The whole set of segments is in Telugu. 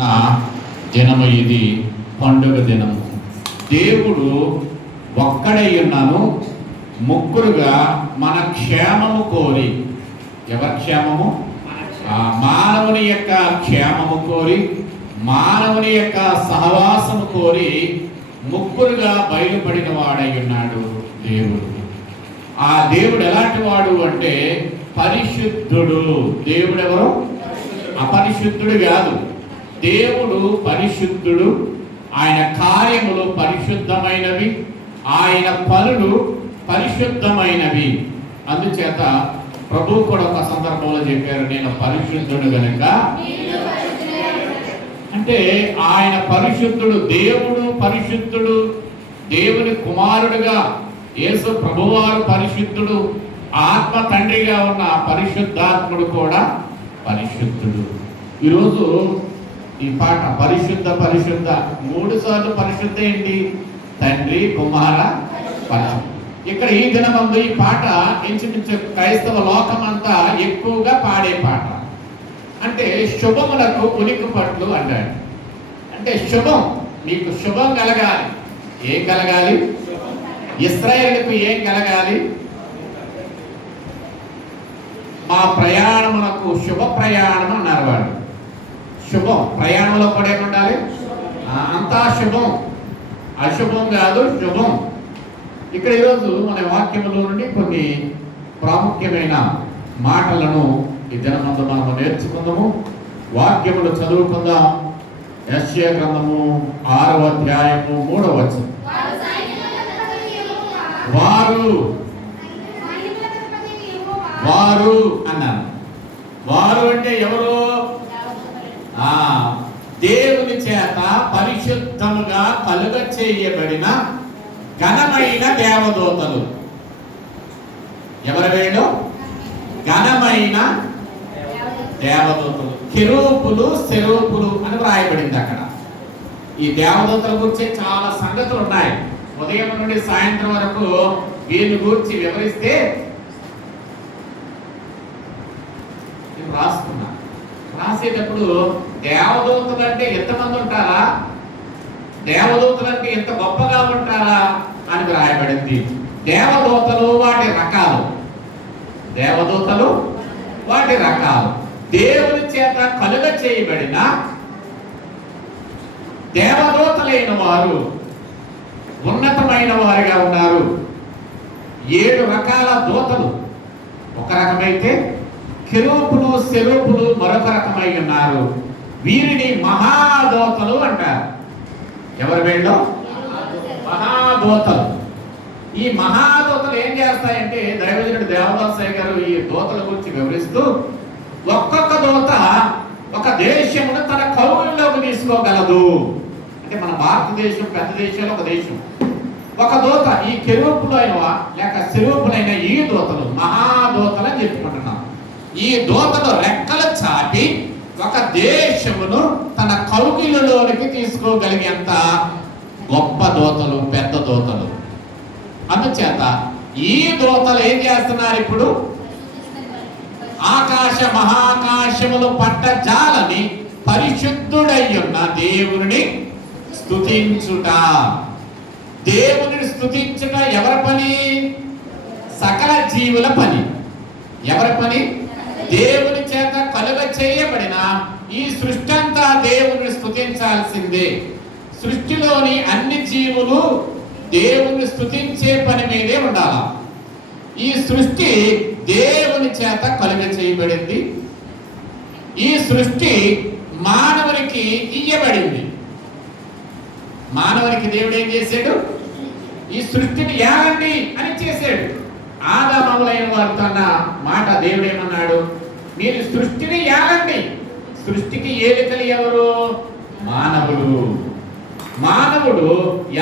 ఉన్న దినము ఇది, పండుగ దినము. దేవుడు ఒక్కడై ఉన్నాను, ముగ్గురుగా మన క్షేమము కోరి, ఎవరి క్షేమము? మానవుని యొక్క క్షేమము కోరి, మానవుని యొక్క సహవాసము కోరి ముగ్గురుగా బయలుపడిన వాడై ఉన్నాడు దేవుడు. ఆ దేవుడు ఎలాంటి వాడు అంటే పరిశుద్ధుడు. దేవుడు ఎవరు? అపరిశుద్ధుడు కాదు. దేవుడు పరిశుద్ధుడు. ఆయన కార్యములు పరిశుద్ధమైనవి, ఆయన పనులు పరిశుద్ధమైనవి. అందుచేత ప్రభు కూడా ఒక సందర్భంలో చెప్పారు, నేను పరిశుద్ధుడు గనుక. అంటే ఆయన పరిశుద్ధుడు, దేవుడు పరిశుద్ధుడు, దేవుని కుమారుడుగా యేసు ప్రభువారు పరిశుద్ధుడు, ఆత్మ తండ్రిగా ఉన్న పరిశుద్ధాత్ముడు కూడా పరిశుద్ధుడు. ఈరోజు ఈ పాట పరిశుద్ధ పరిశుద్ధ 3 సార్లు పరిశుద్ధ ఏంటి? తండ్రి, కుమార, పరిశుద్ధ. ఇక్కడ ఈ దినమందు ఈ పాట ఇంచుమించు క్రైస్తవ లోకమంతా ఎక్కువగా పాడే పాట. అంటే శుభములకు ఉనికి పట్లు అంటాడు. అంటే శుభం, మీకు శుభం కలగాలి. ఏం కలగాలి? ఇశ్రాయేలుకు ఏం కలగాలి? మా ప్రయాణమునకు శుభ ప్రయాణం అన్నారు వాడు. శుభం, ప్రయాణంలో కూడా ఏముండాలి? అంతా శుభం, అశుభం కాదు, శుభం. ఇక్కడ ఈరోజు మన వాక్యములో నుండి కొన్ని ప్రాముఖ్యమైన మాటలను ఈ దినమందు మనము నేర్చుకుందాము. వాక్యములు చదువుకుందాం. యెషయా గ్రంథము 6వ అధ్యాయము 3వ వచనం. వారు అన్నారు. వారు అంటే ఎవరు? దేవుని చేత పరిశుద్ధముగా కలుగ చేయబడిన ఘనమైన దేవదూతలు. ఎవరు వీళ్ళు? ఘనమైన దేవదూతలు. కెరూబులు, సెరూబులు అని వ్రాయబడింది అక్కడ. ఈ దేవదూతల గురించి చాలా సంగతులు ఉన్నాయి. ఉదయం నుండి సాయంత్రం వరకు వీళ్ళ గురించి వివరిస్తే రాసుకున్నా. రాసేటప్పుడు దేవదూతలు అంటే ఎంతమంది ఉంటారా, దేవదూతలు అంటే ఎంత గొప్పగా ఉంటారా అని రాయబడింది. దేవదూతలు వాటి రకాలు, దేవదూతలు వాటి రకాలు. దేవుని చేత కలుగ చేయబడిన దేవదూతలైన వారు ఉన్నతమైన వారిగా ఉన్నారు. 7 రకాల దూతలు ఒక రకమైతే, కెరూబులు, సెరూబులు మరొక రకమై ఉన్నారు. వీరిని మహాదూతలు అంటారు. ఎవరు వీళ్ళు? మహాదూతలు. ఈ మహాదూతలు ఏం చేస్తాయంటే, దైవజనుడు దేవదాసయ్య గారు ఈ దూతల గురించి వివరిస్తూ, ఒక్కొక్క దూత ఒక దేశమును తన కౌలులోకి తీసుకోగలదు. అంటే మన భారతదేశం పెద్ద దేశంలో ఒక దేశం. ఒక దూత, ఈ కెరూబులైన లేక సెరూబులైన ఈ దూతలు మహాదూతలు అని చెప్పుకుంటున్నాం. ఈ దూతలు రెక్కలు చాటి ఒక దేశమును తన కౌగిలిలోనికి తీసుకోగలిగేంత గొప్ప దూతలు, పెద్ద దూతలు. అందుచేత ఈ దూతలు ఏం చేస్తున్నారు? ఇప్పుడు ఆకాశ మహాకాశములు పట్ట జాలని పరిశుద్ధుడయ్యున్న దేవుని స్తుతించుట. దేవుని స్తుతించుట ఎవరి పని? సకల జీవుల పని. ఎవరి పని? దేవుని చేత కలుగ చేయబడిన ఈ సృష్టి అంతా దేవుని స్తుతించాల్సిందే. సృష్టిలోని అన్ని జీవులు దేవుని స్తుతించే పని మీదే ఉండాలి. ఈ సృష్టి దేవుని చేత కలుగ చేయబడింది. ఈ సృష్టి మానవునికి ఇయ్యబడింది. మానవునికి దేవుడు ఏం చేశాడు? ఈ సృష్టిని ఏలండి అని చేశాడు. ఆదామములైన వారితో అన్న మాట దేవుడు ఏమన్నాడు? మీరు సృష్టిని ఏలండి. సృష్టికి ఏలికలు ఎవరు? మానవుడు. మానవుడు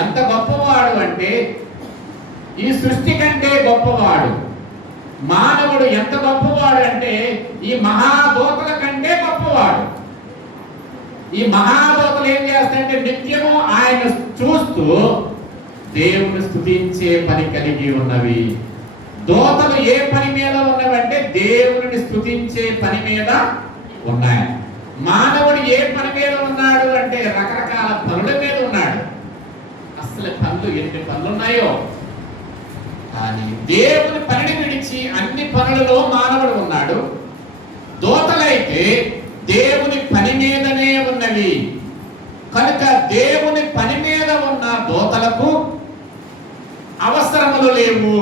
ఎంత గొప్పవాడు అంటే ఈ సృష్టి కంటే గొప్పవాడు. మానవుడు ఎంత గొప్పవాడు అంటే ఈ మహాదూతల కంటే గొప్పవాడు. ఈ మహాదూతలు ఏం చేస్తాయంటే నిత్యము ఆయన చూస్తూ దేవుని స్తుతించే పని కలిగి ఉన్నవి. దూతలు ఏ పని మీద ఉన్నవంటే దేవుని స్తుతించే పని మీద ఉన్నాయి. మానవుడు ఏ పని మీద ఉన్నాడు దేవుని పనిని విడిచి అన్ని పనులలో మానవుడు ఉన్నాడు. దూతలైతే దేవుని పని మీదనే ఉన్నవి కనుక దేవుని పని మీద ఉన్న దూతలకు అవసరములు లేవు.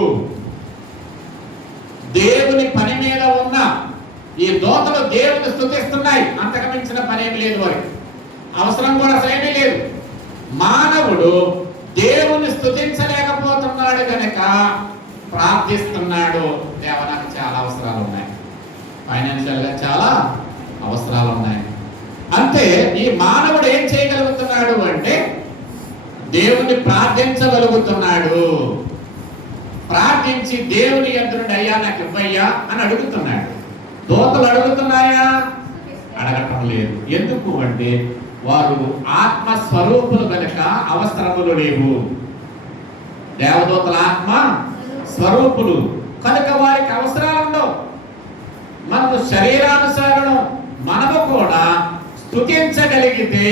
దేవుని పని మీద ఉన్న ఈ దూతలు దేవుని స్తుతిస్తున్నాయి, అంతకు మించిన పనేమి లేదు, వారికి అవసరం కూడా అసలేమీ లేదు. మానవుడు దేవుని స్తుతించలేకపోతున్నాడు కనుక ప్రార్థిస్తున్నాడు. దేవా, నాకు చాలా అవసరాలు ఉన్నాయి, ఫైనాన్షియల్ గా చాలా అవసరాలు ఉన్నాయి. అంటే ఈ మానవుడు ఏం చేయగలుగుతున్నాడు అంటే దేవుని ప్రార్థించగలుగుతున్నాడు. ప్రార్థించి దేవుని ఎదురుండి అయ్యా నాకు ఇవ్వయ్యా అని అడుగుతున్నాడు. దూతలు అడుగుతున్నాయా? అడగటం లేదు. ఎందుకు అంటే వారు ఆత్మ స్వరూపులు కనుక అవసరములు లేవు. దేవదూతల ఆత్మ స్వరూపులు కనుక వారికి అవసరాలు ఉండవు. మనకు శరీరానుసారం మనము కూడా స్తుతించగలిగితే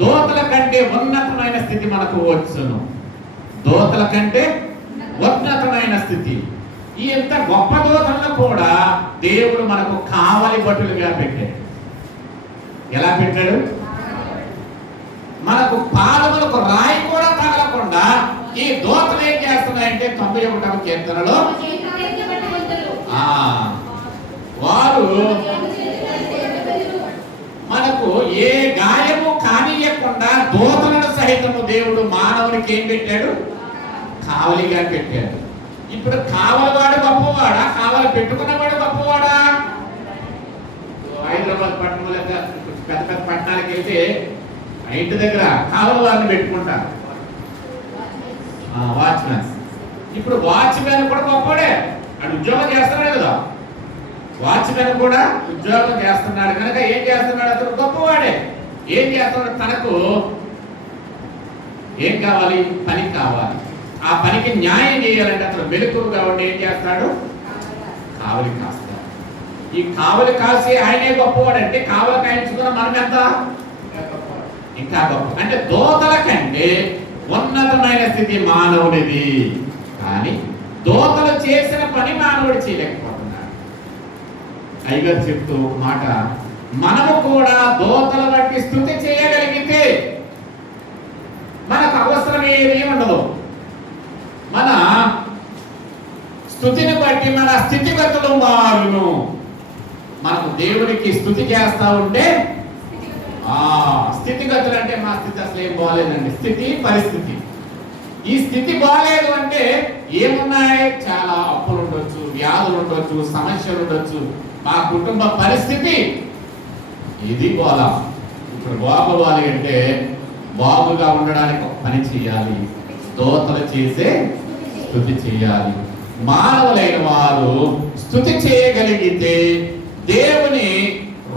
దూతల కంటే ఉన్నతమైన స్థితి మనకు వచ్చును. దూతల కంటే ఉన్నతమైన స్థితి. ఈ ఇంత గొప్ప దూతలను కూడా దేవుడు మనకు కావలి భటులుగా పెట్టాడు. ఎలా పెట్టాడు? మనకు పాదములకు రాయి కూడా తగలకుండా ఈ దూతలు ఏం చేస్తున్నాయంటే 91వ కీర్తనలో వారు మనకు ఏ గాయము కానియకుండా దూతలను సహితము దేవుడు మానవునికి ఏం పెట్టాడు? కావలిగా పెట్టాడు. ఇప్పుడు కావలివాడు గొప్పవాడా, కావలి పెట్టుకున్నవాడు గొప్పవాడా? హైదరాబాద్ పట్టణంలో పెద్ద పెద్ద పట్టణాలకు వెళ్తే ఇంటి దగ్గర కావలి వారిని పెట్టుకుంటారు, వాచ్మెన్స్. ఇప్పుడు వాచ్మెన్ కూడా గొప్పవాడే, అది ఉద్యోగం చేస్తున్నాడు కదా. వాచ్మెన్ కూడా ఉద్యోగం చేస్తున్నాడు కనుక ఏం చేస్తున్నాడు? అతను గొప్పవాడే. ఏం చేస్తున్నాడు? తనకు ఏం కావాలి? పని కావాలి. ఆ పనికి న్యాయం చేయాలంటే అతను మెలకువగా ఉండి ఏం చేస్తాడు? కావలి కాస్తాడు. ఈ కావలి కాసి ఆయనే గొప్పవాడు అంటే కావలి కాయించుకున్న మనం ఎంత ఇంకా గొప్ప. అంటే దూతల కంటే ఉన్నతమైన స్థితి మానవుడిది. కానీ దూతలు చేసిన పని మానవుడు చేయలేకపోతున్నాడు. అయ్యగారు చెప్తూ మాట, మనము కూడా దూతల బట్టి స్తుతి చేయగలిగితే మనకు అవసరం ఏమీ ఉండదు. మన స్తుతిని బట్టి మన స్థితిగతులు మారును. మనకు దేవుడికి స్తుతి చేస్తా ఉంటే స్థితిగతులు అంటే మా స్థితి అసలు ఏం బాగలేదండి. స్థితి పరిస్థితి. ఈ స్థితి బాగలేదు అంటే ఏమున్నాయి? చాలా అప్పులు ఉండొచ్చు, వ్యాధులు ఉండొచ్చు, సమస్యలు ఉండొచ్చు. మా కుటుంబ పరిస్థితి ఇది బాగా. ఇప్పుడు బాగోవాలి అంటే బాగుగా ఉండడానికి ఒక పని చేయాలి. దూతలు చేసే స్తుతి చేయాలి. మానవులైన వారు స్తుతి చేయగలిగితే దేవుని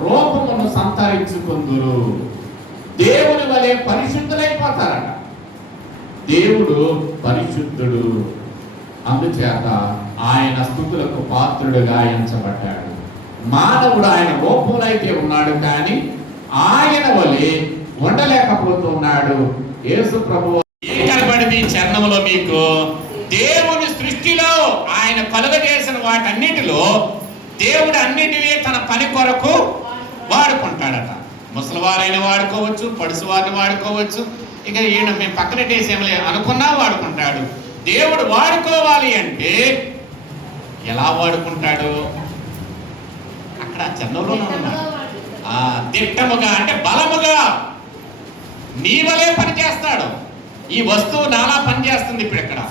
రూపమును సంతరించుకుందురు. దేవుని వలె పరిశుద్ధులైపోతారట. దేవుడు పరిశుద్ధుడు, అందుచేత ఆయన స్తుతులకు పాత్రుడుగా ఎంచబడ్డాడు. మానవుడు ఆయన రూపంలో అయితే ఉన్నాడు కానీ ఆయన వలె ఉండలేకపోతున్నాడు. యేసు ప్రభువు ఏం కనబడింది చరణంలో మీకు? దేవుని సృష్టిలో ఆయన కలుగజేసిన వాటన్నిటిలో దేవుడు అన్నిటినీ తన పని కొరకు వాడుకుంటాడట. ముసలివారైనా వాడుకోవచ్చు, పడుసువారిని వాడుకోవచ్చు, ఇక ఈయన మేము పక్కనట్టేసేమలే అనుకున్నా వాడుకుంటాడు. దేవుడు వాడుకోవాలి అంటే ఎలా వాడుకుంటాడు? అక్కడ చరణంలో దిట్టముగా అంటే బలముగా నీ వలే పని చేస్తాడు. ఈ వస్తువు నాలా పని చేస్తుంది, ఇప్పుడు ఇక్కడ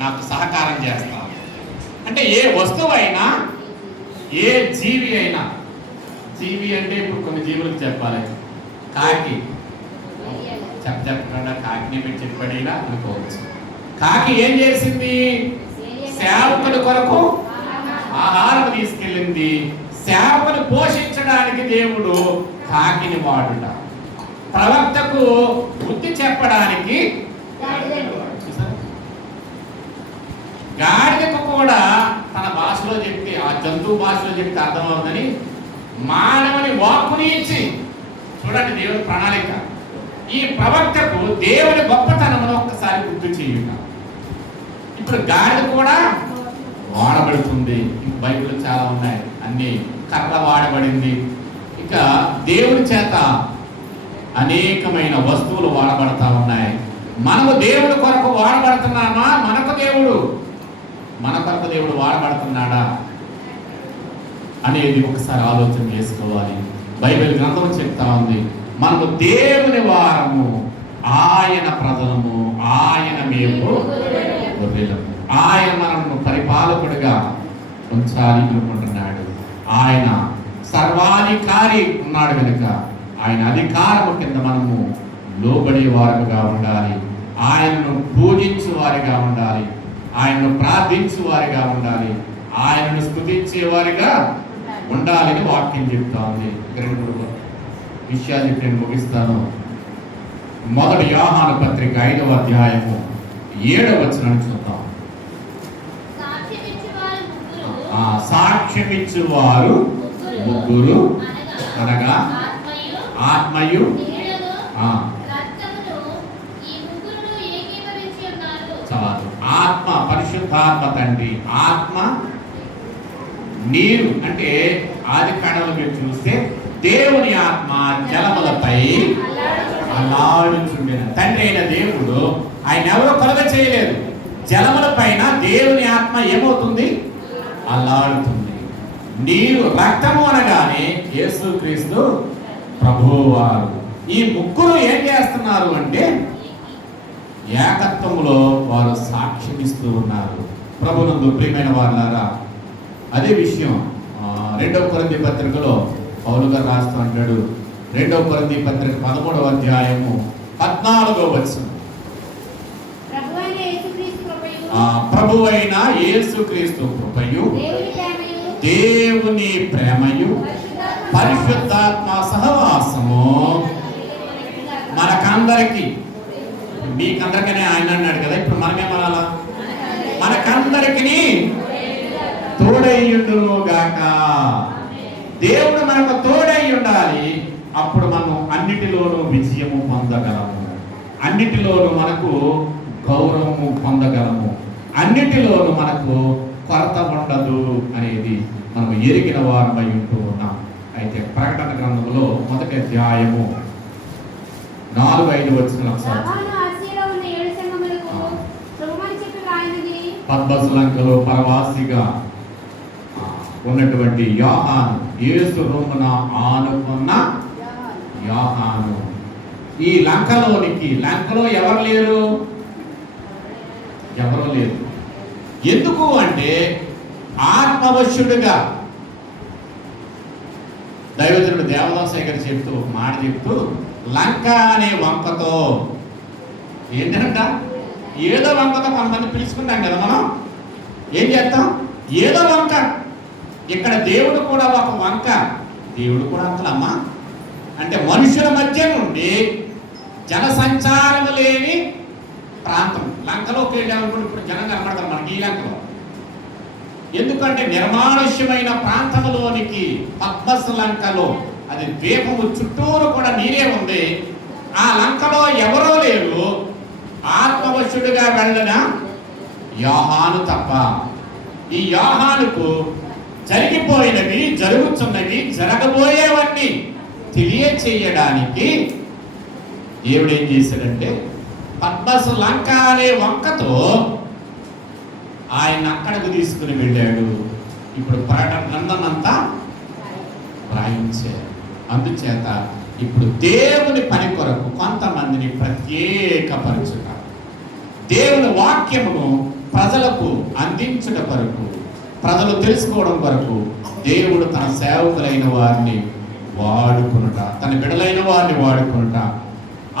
నాకు సహకారం చేస్తా అంటే ఏ వస్తువు అయినా, ఏ జీవి అయినా, జీవి అంటే ఇప్పుడు కొన్ని జీవులకు చెప్పాలి. కాకి చెప్పకుండా కాకిని పెట్టి చెప్పడిలా అనుకోవచ్చు. కాకి ఏం చేసింది? సేవకుని కొరకు ఆహారం తీసుకెళ్ళింది. సేవకుని పోషించడానికి దేవుడు కాకిని వాడుట, ప్రవక్తకు బుద్ధి చెప్పడానికి గాడిదకు కూడా తన భాషలో చెప్తే, ఆ జంతువు భాషలో చెప్తే అర్థమవుతుందని మానవుని వాక్కుని ఇచ్చి, చూడండి దేవుని ప్రణాళిక. ఈ ప్రవక్తకు దేవుని గొప్పతనమును ఒక్కసారి గుర్తు చేయుట. ఇప్పుడు గాడిద కూడా వాడబడుతుంది. బైబిల్ చాలా ఉన్నాయి, అన్ని కర్ర వాడబడింది. ఇంకా దేవుని చేత అనేకమైన వస్తువులు వాడబడతా ఉన్నాయి. మనము దేవుడి కొరకు వాడబడుతున్నామా? మన కొరకు దేవుడు వాడబడుతున్నాడా అనేది ఒకసారి ఆలోచన చేసుకోవాలి. బైబిల్ గ్రంథం చెప్తా ఉంది, మనము దేవుని వారము, ఆయన ప్రజలము, ఆయన మేము గొర్రెలము. ఆయన మనము పరిపాలకుడిగా ఉంచాలి అనుకుంటున్నాడు. ఆయన సర్వాధికారి ఉన్నాడు కనుక ఆయన అధికారము కింద మనము లోబడే వారుగా ఉండాలి. ఆయనను పూజించే వారిగా ఉండాలి, ఆయనను ప్రార్థించే వారిగా ఉండాలి, ఆయనను స్తుతించే వారిగా ఉండాలని వాక్యం చెప్తా ఉంది. రెండు విషయాలు నేను ముగిస్తాను. మొదటి యోహాను పత్రిక 5వ అధ్యాయము 7వ వచనం చూద్దాం. సాక్ష్యమిచ్చువారు ముగ్గురు అనగా ఆత్మయు చాలు. ఆత్మ, పరిశుద్ధాత్మ తండ్రి, ఆత్మ, నీరు. అంటే ఆది కాండంలో మీరు చూస్తే దేవుని ఆత్మ జలములపై అల్లాడుచుండెను. తండ్రి అయిన దేవుడు ఆయన ఎవరో కలుగ చేయలేదు. జలముల పైన దేవుని ఆత్మ ఏమవుతుంది? అల్లాడుతుంది. నీరు, రక్తము అనగానే యేసుక్రీస్తు ప్రభువారు. ఈ ముగ్గురు ఏం చేస్తున్నారు అంటే ఏకత్వములో వారు సాక్ష్యమిస్తూ ఉన్నారు. ప్రభునందు ప్రియమైన వారులారా, అదే విషయం 2వ కొరింథీ పత్రికలో పౌలు గారు రాస్తూ అంటాడు. 2వ కొరింథీ పత్రిక 13వ అధ్యాయము 14వ వచనం. ప్రభువైన యేసుక్రీస్తు కృపయు, దేవుని ప్రేమయు, పరిశుద్ధాత్మ సహవాసము మనకందరికి, మీకందరికీ ఆయన అన్నాడు కదా, ఇప్పుడు మనమేమనాలా? మనకందరికి తోడయ్యుండును గాక. దేవుడు మనకు తోడై ఉండాలి. అప్పుడు మనం అన్నిటిలోనూ విజయము పొందగలము, అన్నిటిలోనూ మనకు గౌరవము పొందగలము, అన్నిటిలోనూ మనకు కొరత ఉండదు అనేది మనం ఎరిగిన వారమై ఉంటూ ఉన్నాం. అయితే ప్రకటన గ్రంథంలో మొదటి అధ్యాయము 4-5 వచనాలు పద్మసులంకలో పరవాసిగా ఉన్నటువంటి యోహాను, యేసు రొమ్మున ఆనుకున్న యోహాను. ఈ లంకలో ఎవరు లేరు? ఎవరు లేరు. ఎందుకు అంటే ఆత్మవశ్యుడిగా దైవజనుడు దేవదాసయ్య గారు చెప్తూ ఒక మాట చెప్తూ, లంక అనే వంకతో ఏంటంట, ఏదో వంకతో కొంతమంది పిలుచుకుంటాం కదా మనం. ఏం చేస్తాం? ఏదో వంక. ఇక్కడ దేవుడు కూడా ఒక వంక. దేవుడు కూడా అంతలమ్మా అంటే మనుషుల మధ్య నుండి జనసంచారం లేని ప్రాంతం. లంకలోకి వెళ్ళామనుకుంటే ఇప్పుడు జనం కనపడతారు మనకి ఈ లంకలో. ఎందుకంటే నిర్మానుష్యమైన ప్రాంతంలోనికి పద్మస్ లంకలో, అది ద్వీపము చుట్టూరు కూడా నీరే ఉంది. ఆ లంకలో ఎవరో లేరు. ఆత్మవశుడిగా వెళ్ళిన యోహాను తప్ప. ఈ యోహానుకు జరిగిపోయినవి, జరుగుతున్నవి, జరగబోయేవన్నీ తెలియచేయడానికి దేవుడు ఏం చేశాడంటే పద్మస్ లంక అనే వంకతో ఆయన అక్కడికి తీసుకుని వెళ్ళాడు. ఇప్పుడు ప్రకటన గ్రంథమంతా రాయించారు. అందుచేత ఇప్పుడు దేవుని పని కొరకు కొంతమందిని ప్రత్యేకపరచుట, దేవుని వాక్యమును ప్రజలకు అందించుట కొరకు, ప్రజలు తెలుసుకోవడం కొరకు దేవుడు తన సేవకులైన వారిని వాడుకునుట, తన బిడలైన వారిని వాడుకునుట,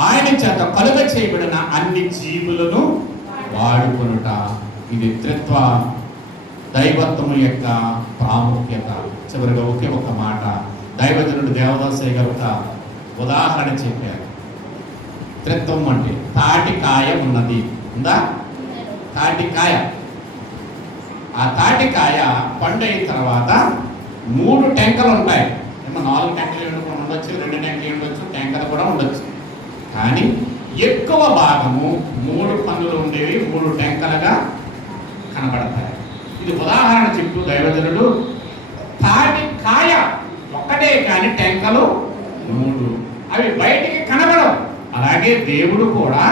ఆయన చేత కలుగ చేయబడిన అన్ని జీవులను వాడుకునుట. ఇది త్రిత్వ దైవత్వము యొక్క ప్రాముఖ్యత. చివరిగా ఒకే ఒక మాట దైవజనుడు దేవదాసయ్య గారు ఒక ఉదాహరణ చెప్పారు. త్రిత్వం అంటే తాటికాయ ఉన్నది, ఉందా? తాటికాయ. ఆ తాటికాయ పండైన తర్వాత 3 టెంకలు ఉంటాయి. ఏమో 4 టెంకలు ఉండొచ్చు, 2 టెంకలు ఉండొచ్చు, టెంకలు కూడా ఉండొచ్చు. కానీ ఎక్కువ భాగము 3 పన్నులు ఉండేవి 3 టెంకలుగా కనబడతాయి. ఇది ఉదాహరణ చెప్తూ దైవజనుడు తాటి కాయ ఒక్కటే కానీ టెంకలు 3 అవి బయటికి కనబడవు. అలాగే దేవుడు కూడా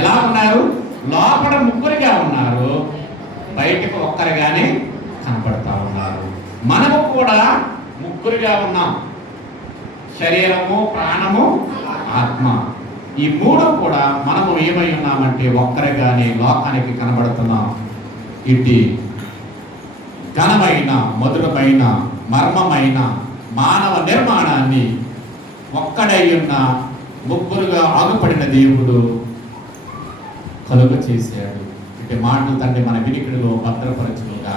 ఎలా ఉన్నారు? లోపల ముగ్గురుగా ఉన్నారు, బయటకు ఒక్కరిగానే కనపడతా ఉన్నారు. మనము కూడా ముగ్గురుగా ఉన్నాం, శరీరము, ప్రాణము, ఆత్మ. ఈ 3 కూడా మనము ఏమై ఉన్నామంటే ఒక్కరిగానే లోకానికి కనబడుతున్నాం. ఇటు ఘనమైన, మధురమైన, మర్మమైన మానవ నిర్మాణాన్ని ఒక్కడై ఉన్న ముగ్గురుగా ఆగుపడిన దేవుడు కలుగ చేశాడు. ఇటు మాటలు తండ్రి మన వినికిడిలో భద్రపరచుగా